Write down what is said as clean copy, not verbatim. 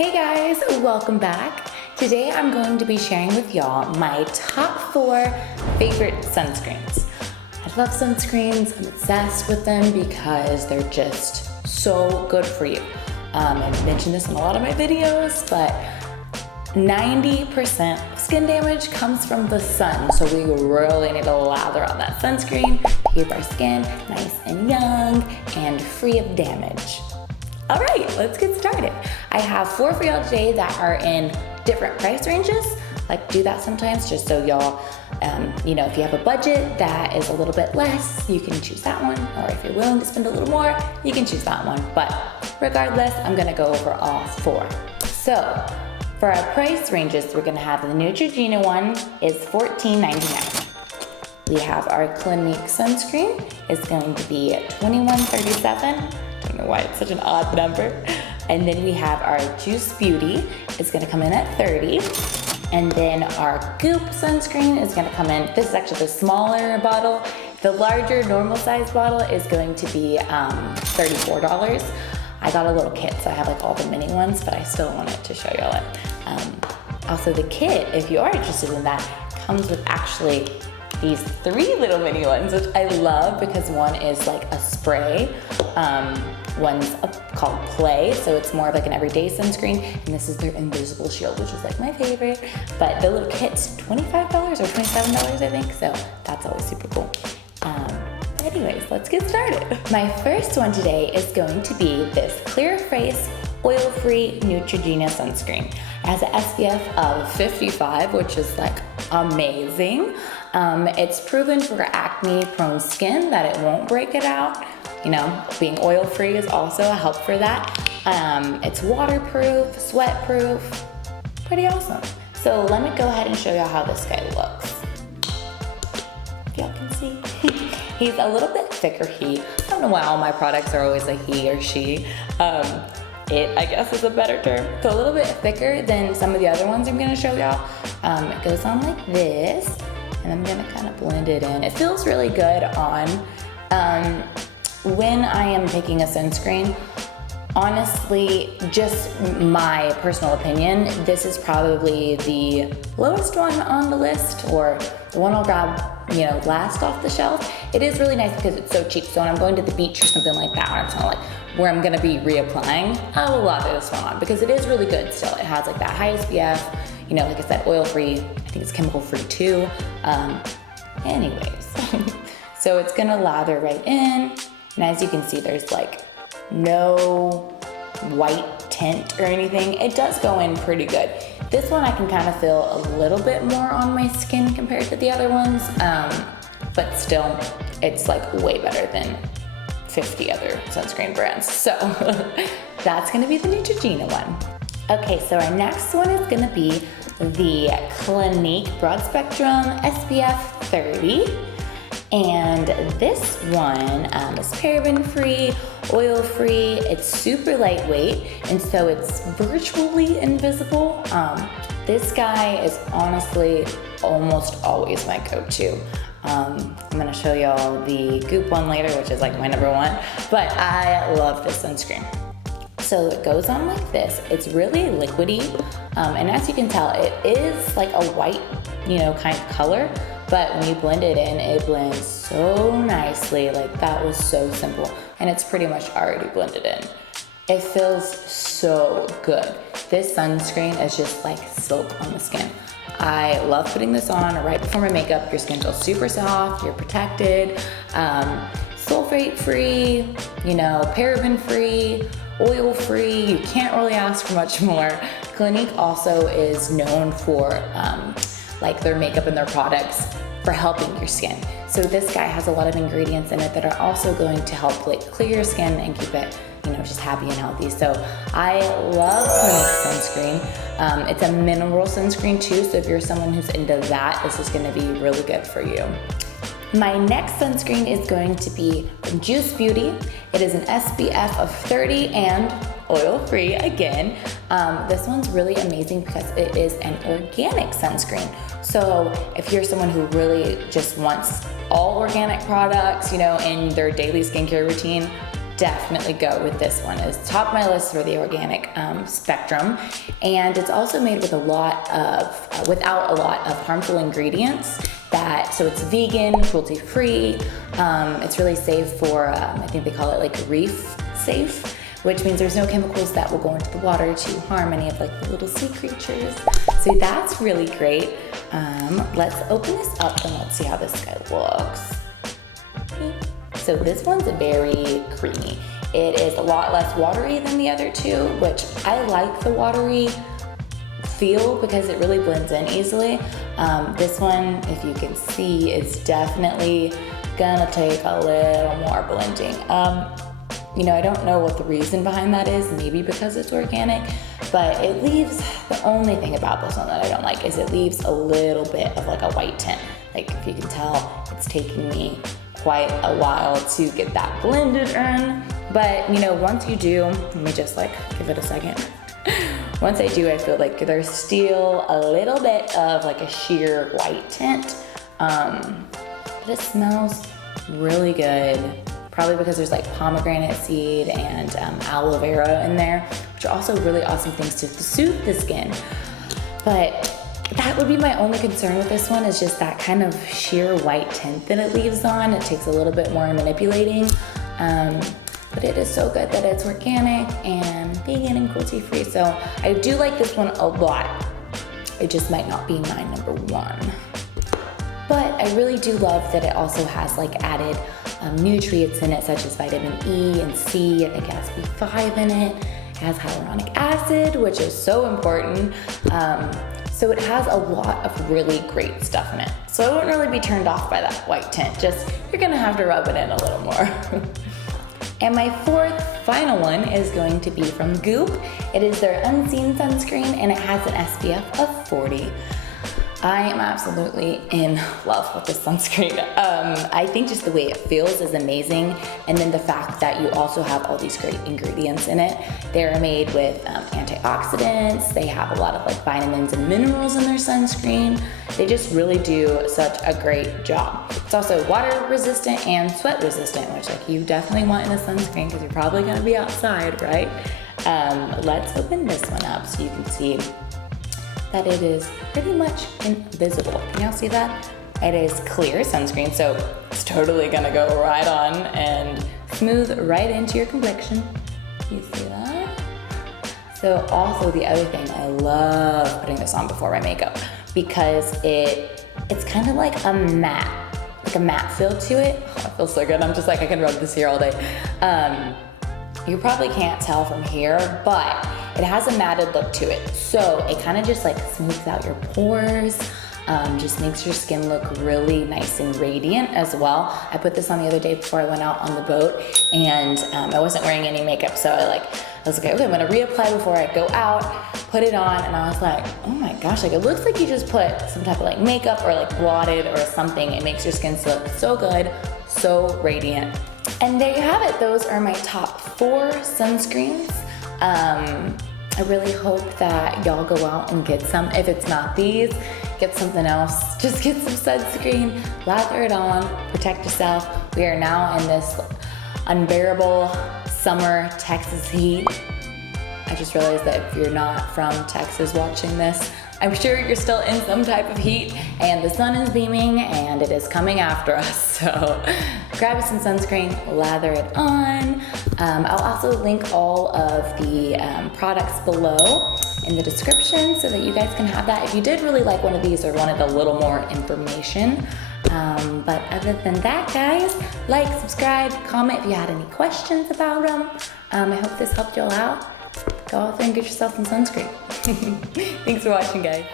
Hey guys, welcome back. Today I'm going to be sharing with y'all my top 4 favorite sunscreens. I love sunscreens, I'm obsessed with them because they're just so good for you. I've mentioned this in a lot of my videos, but 90% of skin damage comes from the sun, so we really need to lather on that sunscreen to keep our skin nice and young and free of damage. All right, let's get started. I have 4 for y'all today that are in different price ranges. I like to do that sometimes just so y'all, if you have a budget that is a little bit less, you can choose that one. Or if you're willing to spend a little more, you can choose that one. But regardless, I'm gonna go over all 4. So for our price ranges, we're gonna have the Neutrogena one is $14.99. We have our Clinique sunscreen is going to be $21.37. I don't know why it's such an odd number. And then we have our Juice Beauty is gonna come in at $30. And then our Goop sunscreen is gonna come in, this is actually the smaller bottle. The larger normal size bottle is going to be $34. I got a little kit, so I have like all the mini ones, but I still wanted to show y'all it. Also the kit, if you are interested in that, comes with actually these 3 little mini ones, which I love because one is like a spray, one's called Play, so it's more of like an everyday sunscreen, and this is their invisible shield, which is like my favorite. But the little kit's $25 or $27, I think, so that's always super cool. Anyways, let's get started. My first one today is going to be this Clear Face Oil-Free Neutrogena sunscreen. It has an SPF of 55, which is like amazing. It's proven for acne-prone skin that it won't break it out. You know, being oil-free is also a help for that. It's waterproof, sweat-proof, pretty awesome. So let me go ahead and show y'all how this guy looks. If y'all can see. He's a little bit thicker I don't know why all my products are always a he or she. It, I guess, is a better term. So a little bit thicker than some of the other ones I'm gonna show y'all. It goes on like this, and I'm gonna kind of blend it in. It feels really good on. When I am picking a sunscreen, honestly, just my personal opinion, this is probably the lowest one on the list, or the one I'll grab, last off the shelf. It is really nice because it's so cheap. So when I'm going to the beach or something like that, or it's not like where I'm gonna be reapplying, I will lather this one on because it is really good still. It has like that high SPF, like I said, oil-free. I think it's chemical-free too. Anyways, so it's gonna lather right in. And as you can see, there's like no white tint or anything. It does go in pretty good. This one I can kind of feel a little bit more on my skin compared to the other ones, but still, it's like way better than 50 other sunscreen brands. So that's gonna be the Neutrogena one. Okay, so our next one is gonna be the Clinique Broad Spectrum SPF 30. And this one is paraben-free, oil-free, it's super lightweight, and so it's virtually invisible. This guy is honestly almost always my go-to. I'm gonna show y'all the Goop one later, which is like my number 1, but I love this sunscreen. So it goes on like this. It's really liquidy, and as you can tell, it is like a white, kind of color. But when you blend it in, it blends so nicely. Like that was so simple. And it's pretty much already blended in. It feels so good. This sunscreen is just like silk on the skin. I love putting this on right before my makeup. Your skin feels super soft, you're protected. Sulfate free, paraben free, oil free. You can't really ask for much more. Clinique also is known for like their makeup and their products for helping your skin. So this guy has a lot of ingredients in it that are also going to help like clear your skin and keep it, just happy and healthy. So I love Clinique sunscreen. It's a mineral sunscreen too, so if you're someone who's into that, this is gonna be really good for you. My next sunscreen is going to be from Juice Beauty. It is an SPF of 30 and oil-free again. This one's really amazing because it is an organic sunscreen. So if you're someone who really just wants all organic products, in their daily skincare routine, definitely go with this one. It's top of my list for the organic spectrum, and it's also made with without a lot of harmful ingredients. So it's vegan, cruelty-free. It's really safe for, I think they call it like reef safe, which means there's no chemicals that will go into the water to harm any of like the little sea creatures. So that's really great. Let's open this up and let's see how this guy looks. So this one's very creamy. It is a lot less watery than the other two, which I like the watery feel because it really blends in easily. This one, if you can see, is definitely gonna take a little more blending. I don't know what the reason behind that is, maybe because it's organic, but it leaves, the only thing about this one that I don't like is it leaves a little bit of like a white tint. Like if you can tell, it's taking me quite a while to get that blended in. But once you do, let me just like give it a second. Once I do, I feel like there's still a little bit of like a sheer white tint, but it smells really good. Probably because there's like pomegranate seed and aloe vera in there, which are also really awesome things to soothe the skin. But that would be my only concern with this one, is just that kind of sheer white tint that it leaves on. It takes a little bit more manipulating, but it is so good that it's organic and vegan and cruelty-free. So I do like this one a lot. It just might not be my number one. But I really do love that it also has like added nutrients in it, such as vitamin E and C. I think it has B5 in it. It has hyaluronic acid, which is so important. So it has a lot of really great stuff in it. So I wouldn't really be turned off by that white tint. Just, you're gonna have to rub it in a little more. And my fourth final one is going to be from Goop. It is their Unseen Sunscreen, and it has an SPF of 40. I am absolutely in love with this sunscreen. I think just the way it feels is amazing. And then the fact that you also have all these great ingredients in it. They're made with antioxidants. They have a lot of like vitamins and minerals in their sunscreen. They just really do such a great job. It's also water resistant and sweat resistant, which like you definitely want in a sunscreen because you're probably gonna be outside, right? Let's open this one up so you can see that it is pretty much invisible. Can y'all see that? It is clear sunscreen, so it's totally gonna go right on and smooth right into your complexion. You see that? So also the other thing, I love putting this on before my makeup because it's kind of like a matte feel to it. Oh, it feels so good. I'm just like, I can rub this here all day. You probably can't tell from here, but it has a matted look to it. So it kind of just like smooths out your pores, just makes your skin look really nice and radiant as well. I put this on the other day before I went out on the boat, and I wasn't wearing any makeup. So I was like, okay, I'm gonna reapply before I go out, put it on, and I was like, oh my gosh, like it looks like you just put some type of like makeup or like blotted or something. It makes your skin look so good, so radiant. And there you have it. Those are my top 4 sunscreens. I really hope that y'all go out and get some. If it's not these, get something else. Just get some sunscreen, lather it on, protect yourself. We are now in this unbearable summer Texas heat. I just realized that if you're not from Texas watching this, I'm sure you're still in some type of heat, and the sun is beaming and it is coming after us. So grab some sunscreen, lather it on. I'll also link all of the products below in the description so that you guys can have that if you did really like one of these or wanted a little more information. But other than that, guys, like, subscribe, comment if you had any questions about them. I hope this helped y'all out. Go out there and get yourself some sunscreen. Thanks for watching, guys.